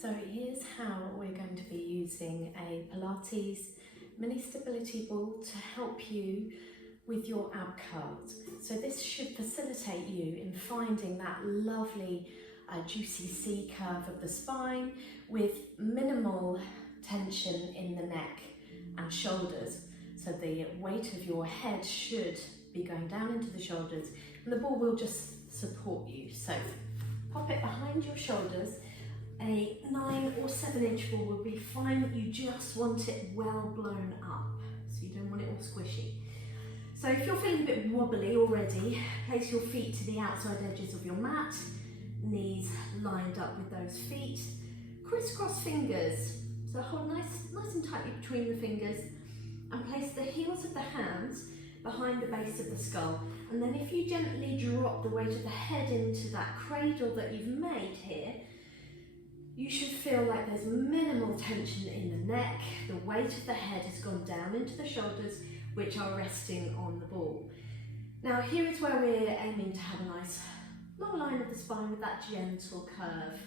So here's how we're going to be using a Pilates mini stability ball to help you with your ab curls. So this should facilitate you in finding that lovely juicy C curve of the spine with minimal tension in the neck and shoulders. So the weight of your head should be going down into the shoulders and the ball will just support you. So pop it behind your shoulders. A 9 or 7 inch ball will be fine. You just want it well blown up, so you don't want it all squishy. So if you're feeling a bit wobbly already, place your feet to the outside edges of your mat, knees lined up with those feet, crisscross fingers, so hold nice and tightly between the fingers, and place the heels of the hands behind the base of the skull. And then if you gently drop the weight of the head into that cradle that you've made here, you should feel like there's minimal tension in the neck. The weight of the head has gone down into the shoulders, which are resting on the ball. Now here is where we're aiming to have a nice long line of the spine with that gentle curve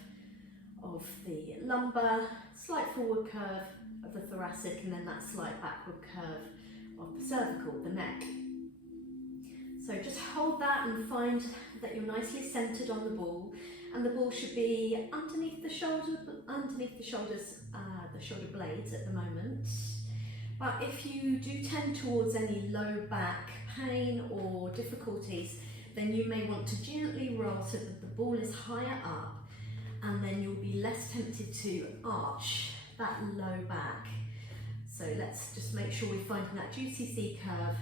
of the lumbar, slight forward curve of the thoracic, and then that slight backward curve of the cervical, the neck. So just hold that and find that you're nicely centered on the ball, and the ball should be underneath the shoulders, the shoulder blades at the moment. But if you do tend towards any low back pain or difficulties, then you may want to gently roll so that the ball is higher up, and then you'll be less tempted to arch that low back. So let's just make sure we're finding that juicy C curve.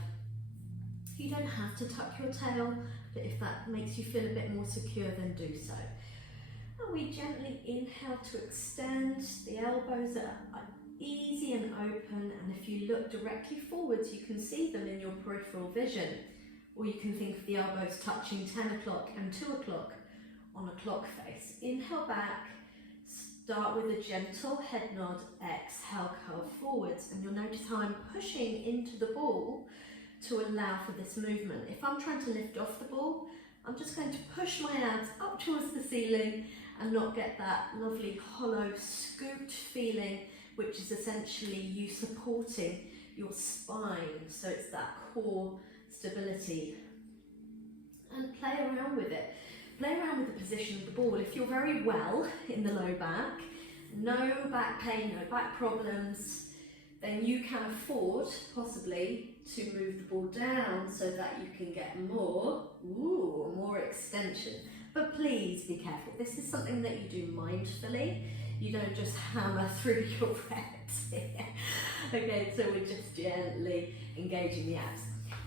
You don't have to tuck your tail, but if that makes you feel a bit more secure, then do so. And we gently inhale to extend. The elbows are easy and open, and if you look directly forwards, you can see them in your peripheral vision. Or you can think of the elbows touching 10 o'clock and 2 o'clock on a clock face. Inhale back, start with a gentle head nod, exhale, curl forwards, and you'll notice how I'm pushing into the ball to allow for this movement. If I'm trying to lift off the ball, I'm just going to push my abs up towards the ceiling and not get that lovely hollow scooped feeling, which is essentially you supporting your spine. So it's that core stability. And play around with it. Play around with the position of the ball. If you're very well in the low back, no back pain, no back problems, then you can afford possibly to move the ball down so that you can get more extension. But please be careful. This is something that you do mindfully. You don't just hammer through your reps here. Okay, so we're just gently engaging the abs.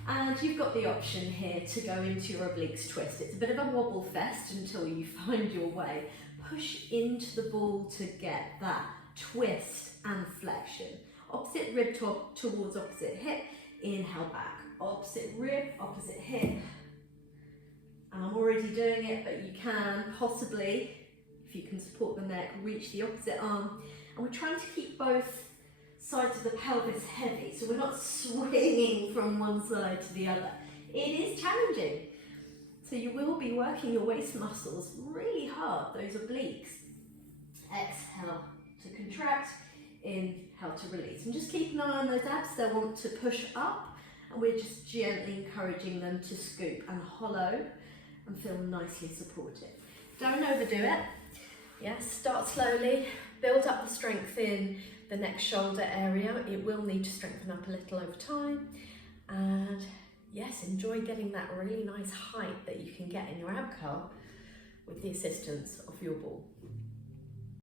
And you've got the option here to go into your obliques twist. It's a bit of a wobble fest until you find your way. Push into the ball to get that twist and flexion. Opposite rib towards opposite hip. Inhale back. Opposite rib, opposite hip. I'm already doing it, but you can possibly, if you can support the neck, reach the opposite arm. And we're trying to keep both sides of the pelvis heavy, so we're not swinging from one side to the other. It is challenging. So you will be working your waist muscles really hard, those obliques. Exhale to contract, inhale to release. And just keep an eye on those abs, they'll want to push up, and we're just gently encouraging them to scoop and hollow and feel nicely supported. Don't overdo it. Yes, start slowly, build up the strength in the neck shoulder area. It will need to strengthen up a little over time, and yes, enjoy getting that really nice height that you can get in your ab curl with the assistance of your ball.